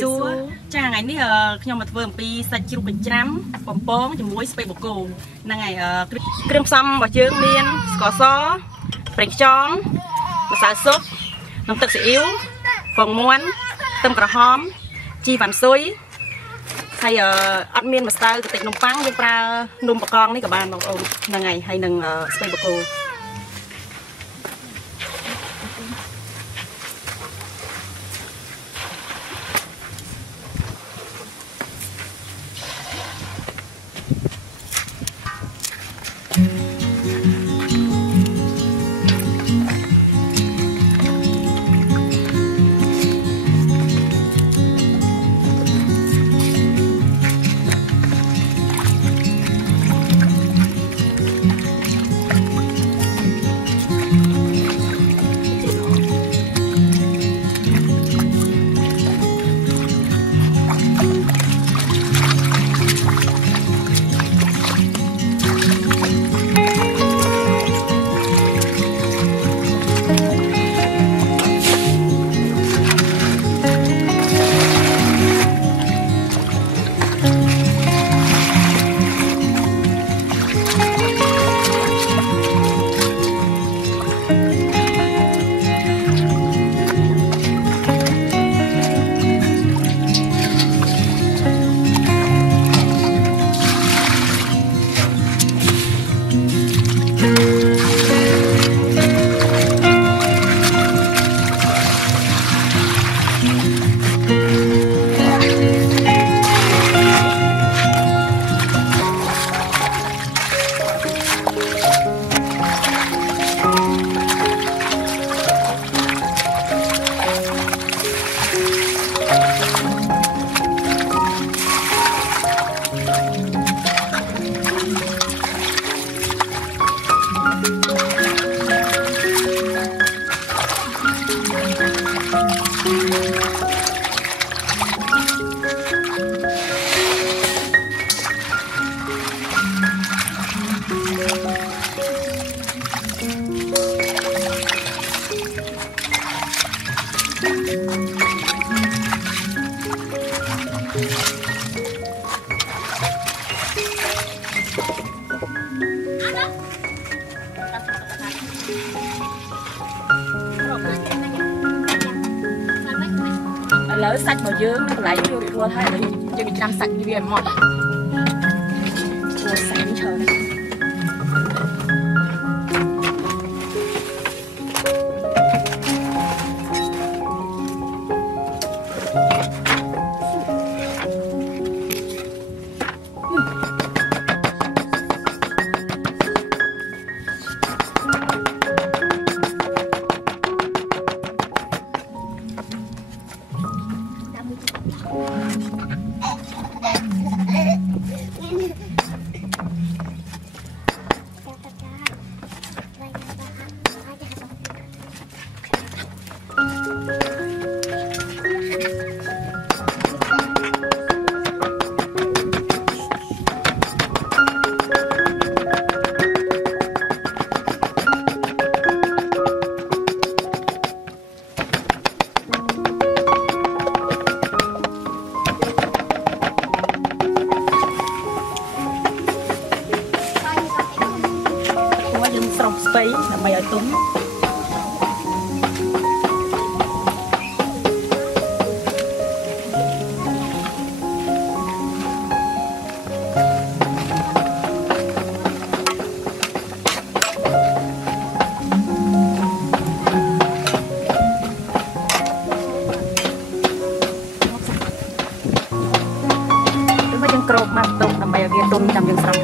xua cha ngày ní nhưng mà vừa pi sạch chịu cái chấm bông bông chỉ muối spray bột cồn ngày krem xăm và trứng miên cỏ xó bánh tráng và xào súp nông tật xì yếu vòng muôn tôm cà hóm chi vằn xôi hay ăn miên mà style cái tịch nông pang với pra nôm bạc con đấy cả bạn bảo ngày hay nâng spray bột cồn lỡ sạch vào dương nó lại vô bị thua thay rồi cho mình làm sạch như vậy mọt thua sạch trời làm mày ở túng cột mặt tụng làm mày ở kia tụng làm đường xong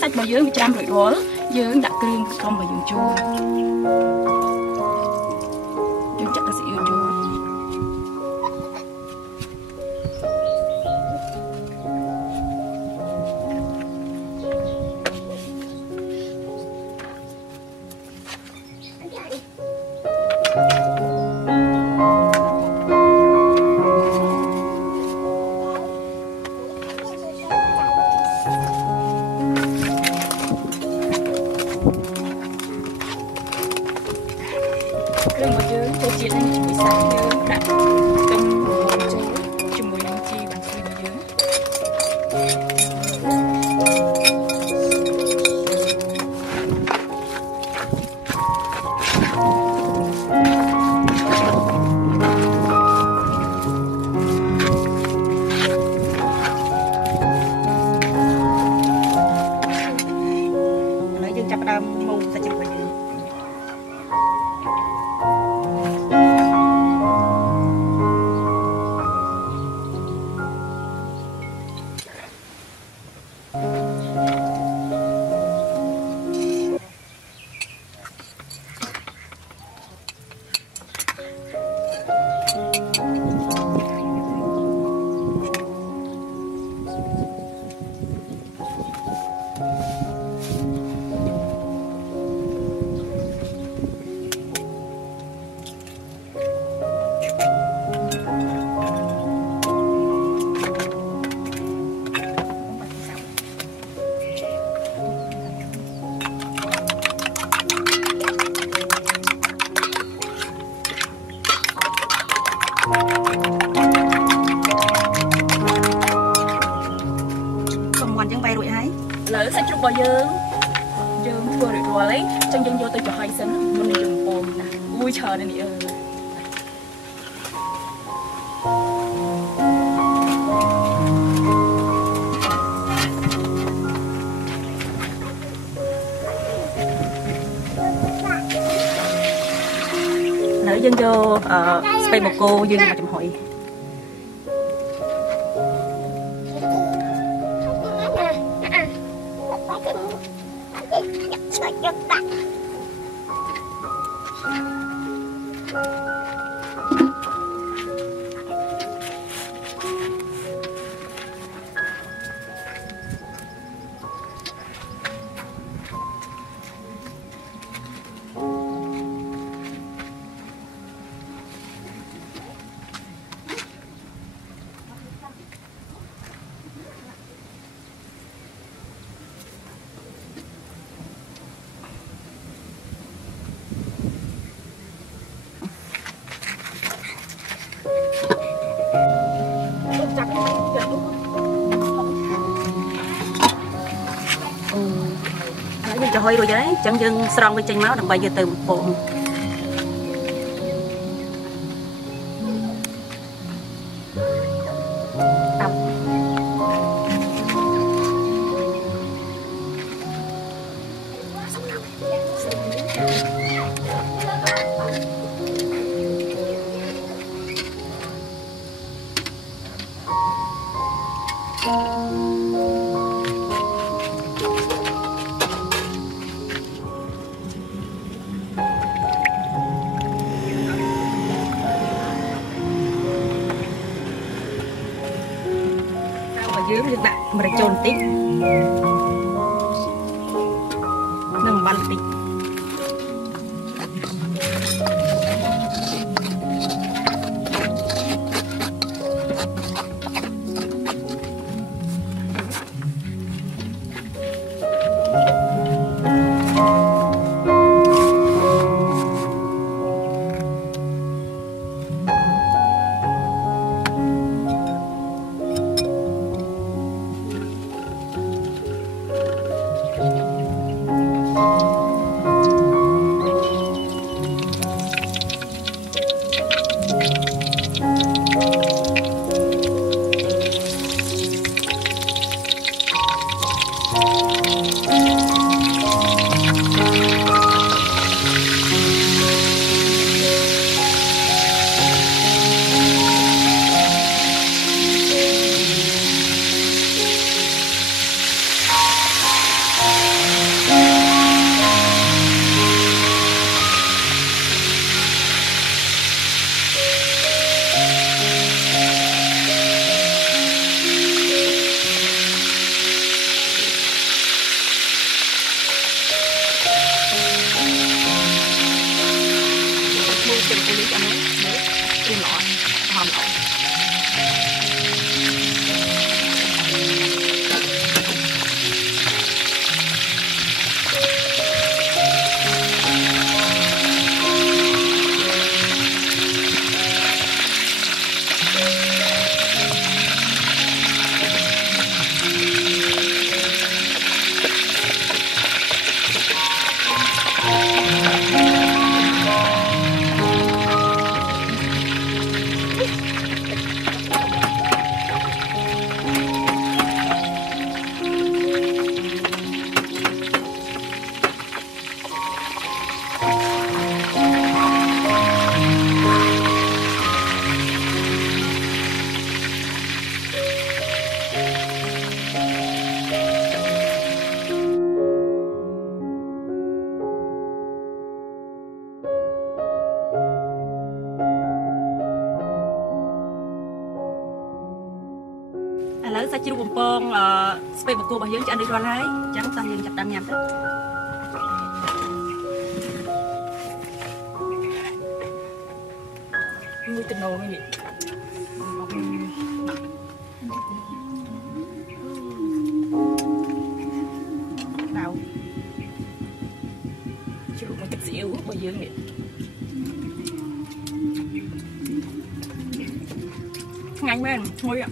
Sách bao dương trăm rồi đó dương đặt kêu không mà dùng chua dương chắc là sẽ dùng chua Hãy subscribe cho kênh Ghiền Mì Gõ để không bỏ lỡ những video hấp dẫn. Lỡ sách chụp bao dương thua được rồi lấy chân dân vô tôi cho hai sân mình đi dùng bồn nè vui chờ đây nè lỡ dân vô spray một cô dương mà chụp hội cho hơi rồi đấy chẳng dừng xong với chanh máu đừng bay vô từ một bộ dưới mình đặt mà trộn tí nâng bắn tí Im lọ, hòm lọ. Lấy sa chiu bông pong spray bột cô bà dương cho anh đi qua lấy trắng ta dương chặt đam nhầm đó. Nuôi tình nồi này. Nào. Chiu một chút xíu bà dương này. Ngay bên ngồi ạ.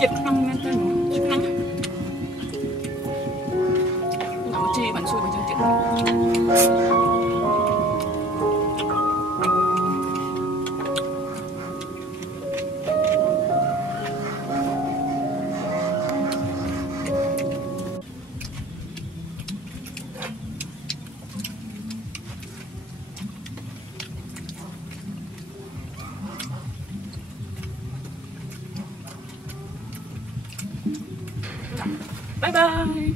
Chụp khăn lên tên chụp khăn nấu chi bạn xui vào chương trình. Bye bye.